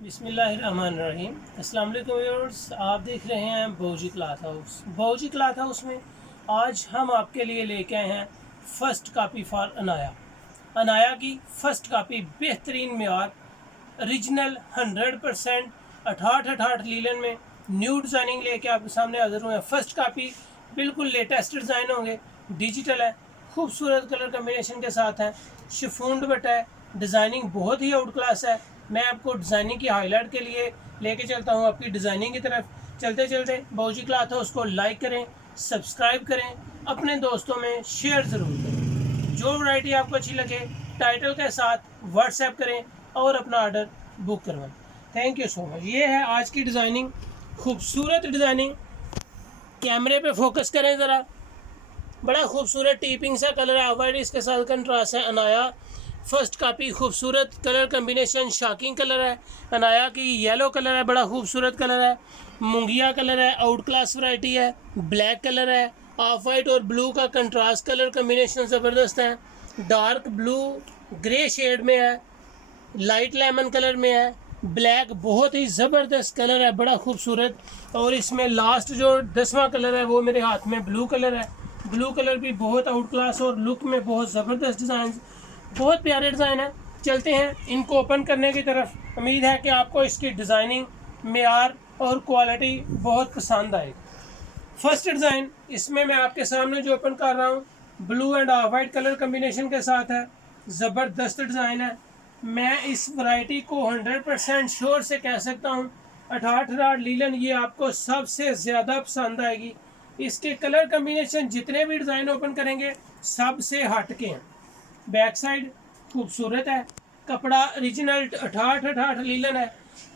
बिस्मिल्लाहिर्रहमानिर्रहीम। अस्सलाम वालेकुम व्यूअर्स, आप देख रहे हैं बौजी क्लॉथ हाउस। बौजी क्लॉथ हाउस में आज हम आपके लिए लेके आए हैं first copy for Anaya. Anaya की फ़र्स्ट कापी बेहतरीन मेयार, ओरिजिनल 100% 68 लीलन में न्यू डिज़ाइनिंग लेके आपके सामने हाजिर हुए हैं। फ़र्स्ट कापी बिल्कुल लेटेस्ट डिज़ाइन होंगे, डिजिटल है, खूबसूरत कलर कम्बिनेशन के साथ है, शिफॉन दुपट्टा है, डिज़ाइनिंग बहुत ही आउट क्लास है। मैं आपको डिज़ाइनिंग की हाईलाइट के लिए लेके चलता हूँ आपकी डिज़ाइनिंग की तरफ। चलते चलते बौजी क्लॉथ हाउस को लाइक करें, सब्सक्राइब करें, अपने दोस्तों में शेयर ज़रूर करें। जो वैरायटी आपको अच्छी लगे टाइटल के साथ व्हाट्सएप करें और अपना ऑर्डर बुक करवाएं। Thank you so much. ये है आज की डिज़ाइनिंग, खूबसूरत डिज़ाइनिंग। कैमरे पे फोकस करें ज़रा, बड़ा खूबसूरत टीपिंग सा कलर है, वाइट इसके साथ कंट्रास्ट है। अनाया फर्स्ट कापी, खूबसूरत कलर कम्बिनेशन, शॉकिंग कलर है। अनाया की येलो कलर है, बड़ा खूबसूरत कलर है। मुंगिया कलर है, आउट क्लास वैरायटी है। ब्लैक कलर है, ऑफ वाइट और ब्लू का कंट्रास्ट कलर कम्बिनेशन ज़बरदस्त है। डार्क ब्लू ग्रे शेड में है, लाइट लेमन कलर में है, ब्लैक बहुत ही ज़बरदस्त कलर है, बड़ा खूबसूरत। और इसमें लास्ट जो 10वां कलर है वो मेरे हाथ में ब्लू कलर है। ब्लू कलर भी बहुत आउट क्लास और लुक में बहुत ज़बरदस्त डिज़ाइन, बहुत प्यारे डिज़ाइन है। चलते हैं इनको ओपन करने की तरफ। उम्मीद है कि आपको इसकी डिज़ाइनिंग, मेयार और क्वालिटी बहुत पसंद आएगी। फर्स्ट डिज़ाइन इसमें मैं आपके सामने जो ओपन कर रहा हूँ blue end of white colour combination के साथ है, ज़बरदस्त डिज़ाइन है। मैं इस वैरायटी को 100% श्योर से कह सकता हूँ 68 लीलन ये आपको सबसे ज़्यादा पसंद आएगी। इसके कलर कम्बिनेशन जितने भी डिज़ाइन ओपन करेंगे सबसे हट के हैं। बैक साइड खूबसूरत है, कपड़ा ओरिजिनल 68 लीलन है,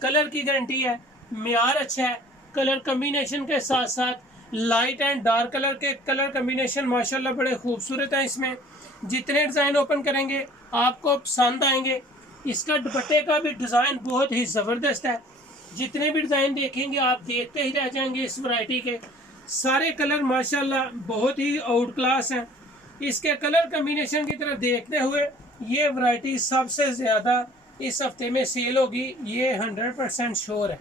कलर की गारंटी है, मेयार अच्छा है। कलर कम्बिनेशन के साथ साथ लाइट एंड डार्क कलर के कलर कम्बिनेशन माशाल्लाह बड़े खूबसूरत हैं। इसमें जितने डिज़ाइन ओपन करेंगे आपको पसंद आएंगे। इसका दुपट्टे का भी डिज़ाइन बहुत ही ज़बरदस्त है। जितने भी डिज़ाइन देखेंगे आप देखते ही रह जाएंगे। इस वैरायटी के सारे कलर माशाल्लाह बहुत ही आउट क्लास हैं। इसके कलर कम्बिनेशन की तरफ देखते हुए ये वैरायटी सबसे ज़्यादा इस हफ्ते में सेल होगी, ये 100% श्योर है।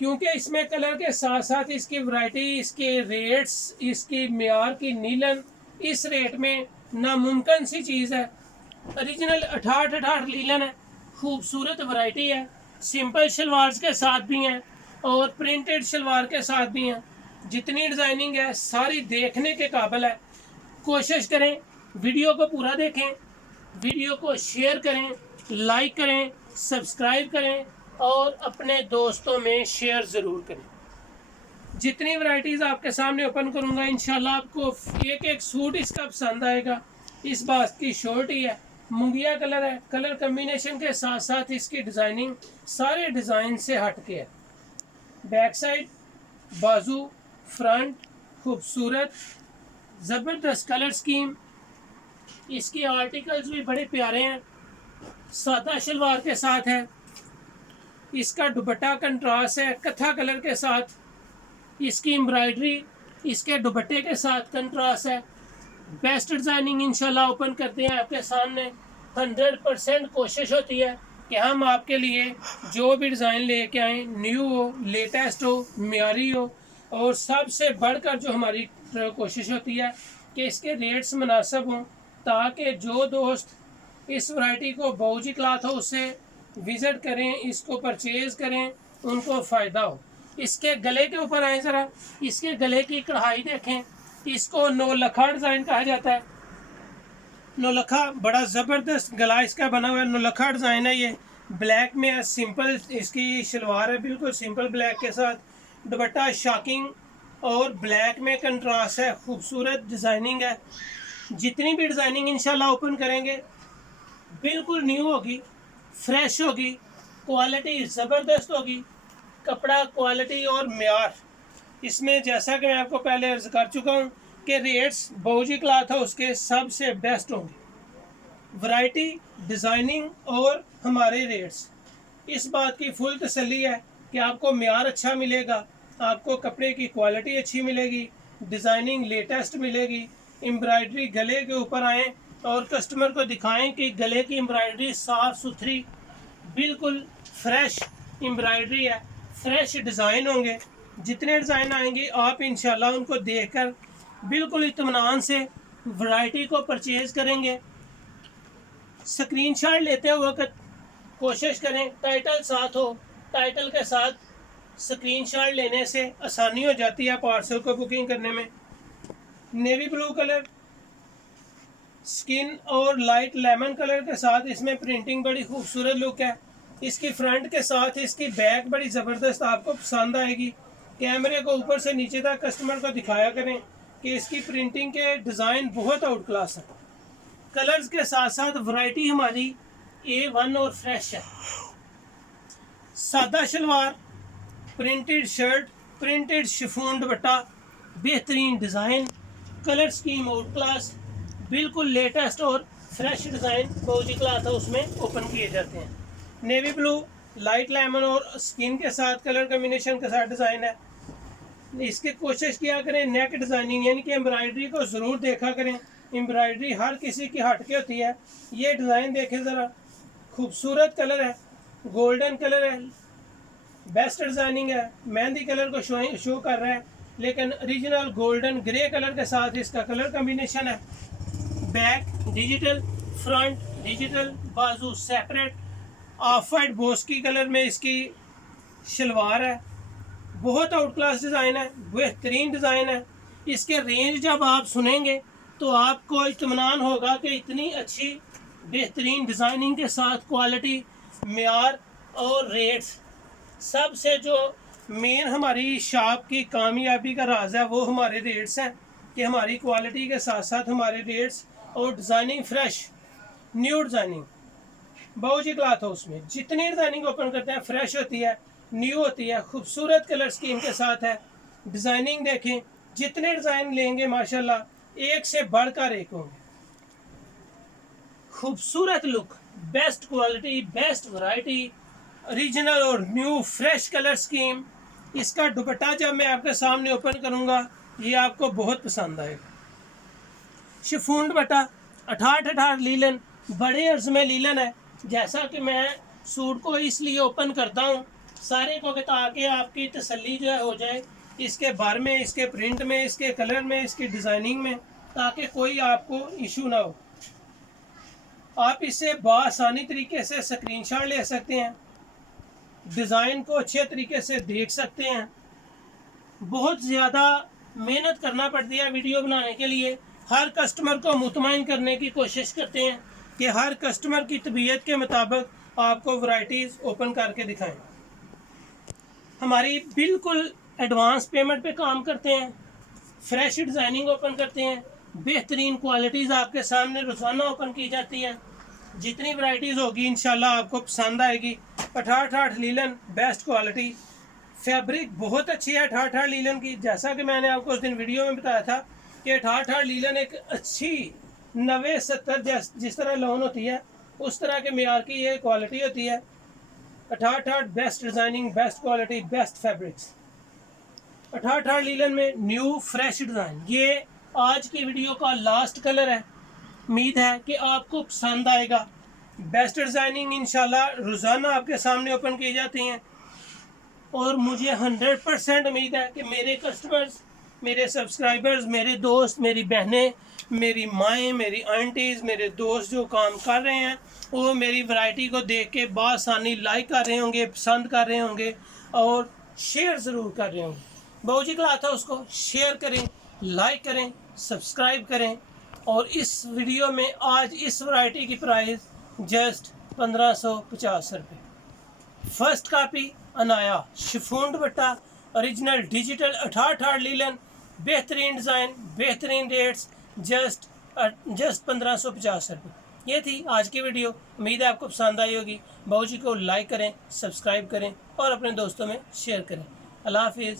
क्योंकि इसमें कलर के साथ साथ इसकी वैरायटी, इसके रेट्स, इसकी मेयार की नीलन इस रेट में नामुमकिन सी चीज़ है। ओरिजिनल 68 लीलन है, खूबसूरत वैरायटी है। सिंपल शलवार के साथ भी हैं और प्रिंटेड शलवार के साथ भी हैं। जितनी डिज़ाइनिंग है सारी देखने के काबिल है। कोशिश करें वीडियो को पूरा देखें, वीडियो को शेयर करें, लाइक करें, सब्सक्राइब करें और अपने दोस्तों में शेयर ज़रूर करें। जितनी वैरायटीज़ आपके सामने ओपन करूंगा इंशाल्लाह आपको एक एक सूट इसका पसंद आएगा, इस बात की श्योरिटी है। मुंगिया कलर है, कलर कम्बिनेशन के साथ साथ इसकी डिज़ाइनिंग सारे डिज़ाइन से हट के है। बैक साइड, बाजू, फ्रंट खूबसूरत ज़बरदस्त कलर स्कीम। इसके आर्टिकल्स भी बड़े प्यारे हैं, सादा शलवार के साथ है। इसका दुपट्टा कंट्रास्ट है कथा कलर के साथ। इसकी एम्ब्रॉयडरी इसके दुपट्टे के साथ कंट्रास्ट है। बेस्ट डिज़ाइनिंग इंशाल्लाह ओपन करते हैं आपके सामने। 100% कोशिश होती है कि हम आपके लिए जो भी डिज़ाइन लेके आएँ न्यू हो, लेटेस्ट हो, मेयारी हो। और सबसे बढ़कर जो हमारी कोशिश होती है कि इसके रेट्स मुनासिब हों, ताकि जो दोस्त इस वैरायटी को बौजी क्लॉथ हाउस से विज़िट करें, इसको परचेज़ करें, उनको फ़ायदा हो। इसके गले के ऊपर आए ज़रा, इसके गले की कढ़ाई देखें। इसको नौलखा डिज़ाइन कहा जाता है। नौलखा बड़ा ज़बरदस्त गला इसका बना हुआ है, नौलखा डिज़ाइन है। ये ब्लैक में है, सिंपल इसकी शलवार है, बिल्कुल सिंपल ब्लैक के साथ। दुपट्टा शॉकिंग और ब्लैक में कंट्रास्ट है, खूबसूरत डिज़ाइनिंग है। जितनी भी डिज़ाइनिंग इंशाल्लाह ओपन करेंगे बिल्कुल न्यू होगी, फ्रेश होगी, क्वालिटी ज़बरदस्त होगी। कपड़ा, क्वालिटी और मेयार इसमें, जैसा कि मैं आपको पहले अर्ज़ कर चुका हूँ कि रेट्स बौजी क्लॉथ हाउस के सबसे बेस्ट होंगे। वैरायटी, डिज़ाइनिंग और हमारे रेट्स, इस बात की फुल तसल्ली है कि आपको मेयार अच्छा मिलेगा, आपको कपड़े की क्वालिटी अच्छी मिलेगी, डिज़ाइनिंग लेटेस्ट मिलेगी। एम्ब्रॉयडरी गले के ऊपर आएँ और कस्टमर को दिखाएं कि गले की एम्ब्रॉयडरी साफ़ सुथरी बिल्कुल फ्रेश एम्ब्रॉयडरी है, फ्रेश डिज़ाइन होंगे। जितने डिज़ाइन आएंगे आप इंशाल्लाह उनको देखकर बिल्कुल इत्मीनान से वैरायटी को परचेज़ करेंगे। स्क्रीनशॉट लेते वक्त कोशिश करें टाइटल साथ हो, टाइटल के साथ स्क्रीनशॉट लेने से आसानी हो जाती है पार्सल को बुकिंग करने में। नेवी ब्लू कलर स्किन और लाइट लेमन कलर के साथ इसमें प्रिंटिंग बड़ी खूबसूरत लुक है। इसकी फ्रंट के साथ इसकी बैक बड़ी ज़बरदस्त आपको पसंद आएगी। कैमरे को ऊपर से नीचे तक कस्टमर को दिखाया करें कि इसकी प्रिंटिंग के डिज़ाइन बहुत आउट क्लास है। कलर्स के साथ साथ वैरायटी हमारी A1 और फ्रेश है। सादा shalwar, printed shirt, printed chiffon dupatta, बेहतरीन design, colour scheme out class, बिल्कुल लेटेस्ट और fresh design Bauji cloth house में ओपन किए जाते हैं। नेवी ब्लू, लाइट लेमन और स्किन के साथ कलर कम्बिनेशन के साथ डिज़ाइन है। इसकी कोशिश किया करें नेक डिज़ाइनिंग यानी कि एम्ब्रॉयडरी को ज़रूर देखा करें। एम्ब्रॉयडरी हर किसी की हट के होती है। ये डिज़ाइन देखें ज़रा, खूबसूरत कलर है, गोल्डन कलर है, बेस्ट डिज़ाइनिंग है। मेहंदी कलर को शो कर रहा है, लेकिन ओरिजिनल गोल्डन ग्रे कलर के साथ इसका कलर कम्बिनेशन है। बैक डिजिटल, फ्रंट डिजिटल, बाजू separate, of white Boski colour में इसकी शलवार है। बहुत आउट क्लास डिज़ाइन है, बेहतरीन डिज़ाइन है। इसके रेंज जब आप सुनेंगे तो आपको इत्मीनान होगा कि इतनी अच्छी बेहतरीन डिज़ाइनिंग के साथ क्वालिटी, मेयार और रेट्स, सबसे जो मेन हमारी शॉप की कामयाबी का राज है वो हमारे रेट्स हैं कि हमारी क्वालिटी के साथ साथ हमारे रेट्स और designing fresh new designing. Bauji cloth house में जितनी डिज़ाइनिंग ओपन करते हैं फ्रेश होती है, न्यू होती है, खूबसूरत कलर स्कीम के साथ है। डिज़ाइनिंग देखें, जितने डिज़ाइन लेंगे माशाल्लाह एक से बढ़कर एक होंगे। खूबसूरत look, best quality, best variety, original और न्यू फ्रेश कलर स्कीम। इसका दुपट्टा जब मैं आपके सामने ओपन करूंगा ये आपको बहुत पसंद आएगा। शिफॉन दुपट्टा 68 लीलन, बड़े अर्ज में लीलन है। जैसा कि मैं सूट को इसलिए ओपन करता हूँ सारे को ताकि आपकी तसल्ली जो है हो जाए इसके बार में, इसके प्रिंट में, इसके कलर में, इसकी डिज़ाइनिंग में, ताकि कोई आपको इशू ना हो। आप इससे बआसानी तरीके से स्क्रीनशॉट ले सकते हैं, डिज़ाइन को अच्छे तरीके से देख सकते हैं। बहुत ज़्यादा मेहनत करना पड़ती है वीडियो बनाने के लिए। हर कस्टमर को मुतमईन करने की कोशिश करते हैं कि हर कस्टमर की तबीयत के मुताबिक आपको वैरायटीज़ ओपन करके दिखाएं। हमारी बिल्कुल एडवांस पेमेंट पे काम करते हैं, फ्रेश डिज़ाइनिंग ओपन करते हैं, बेहतरीन क्वालिटीज़ आपके सामने रोज़ाना ओपन की जाती हैं। जितनी वैरायटीज़ होगी इंशाल्लाह आपको पसंद आएगी। 68 लीलन, बेस्ट क्वालिटी, फैब्रिक बहुत अच्छी है 68 लीलन की। जैसा कि मैंने आपको उस दिन वीडियो में बताया था कि 68 लीलन एक अच्छी 90-70 जिस तरह लोन होती है उस तरह के मेयार की ये क्वालिटी होती है। 68 best designing, best quality, best fabrics. 68 लीलन में न्यू फ्रेश डिज़ाइन। ये आज की वीडियो का लास्ट कलर है। उम्मीद है कि आपको पसंद आएगा। बेस्ट डिज़ाइनिंग इंशाल्लाह रोज़ाना आपके सामने ओपन की जाती हैं और मुझे 100% उम्मीद है कि मेरे कस्टमर्स, मेरे सब्सक्राइबर्स, मेरे दोस्त, मेरी बहनें, मेरी माएँ, मेरी आंटीज़, मेरे दोस्त जो काम कर रहे हैं वो मेरी वैरायटी को देख के बआसानी लाइक कर रहे होंगे, पसंद कर रहे होंगे और शेयर ज़रूर कर रहे होंगे। बाऊजी क्लॉथ हाउस को शेयर करें, लाइक करें, सब्सक्राइब करें। और इस वीडियो में आज इस वैरायटी की प्राइस जस्ट 1550 रुपये। First copy Anaya chiffon dupatta, original digital 68 लीलन, बेहतरीन डिज़ाइन, बेहतरीन रेट्स, जस्ट 1550 रुपये। ये थी आज की वीडियो। उम्मीद है आपको पसंद आई होगी। बाऊजी को लाइक करें, सब्सक्राइब करें और अपने दोस्तों में शेयर करें। अल्लाह हाफिज़।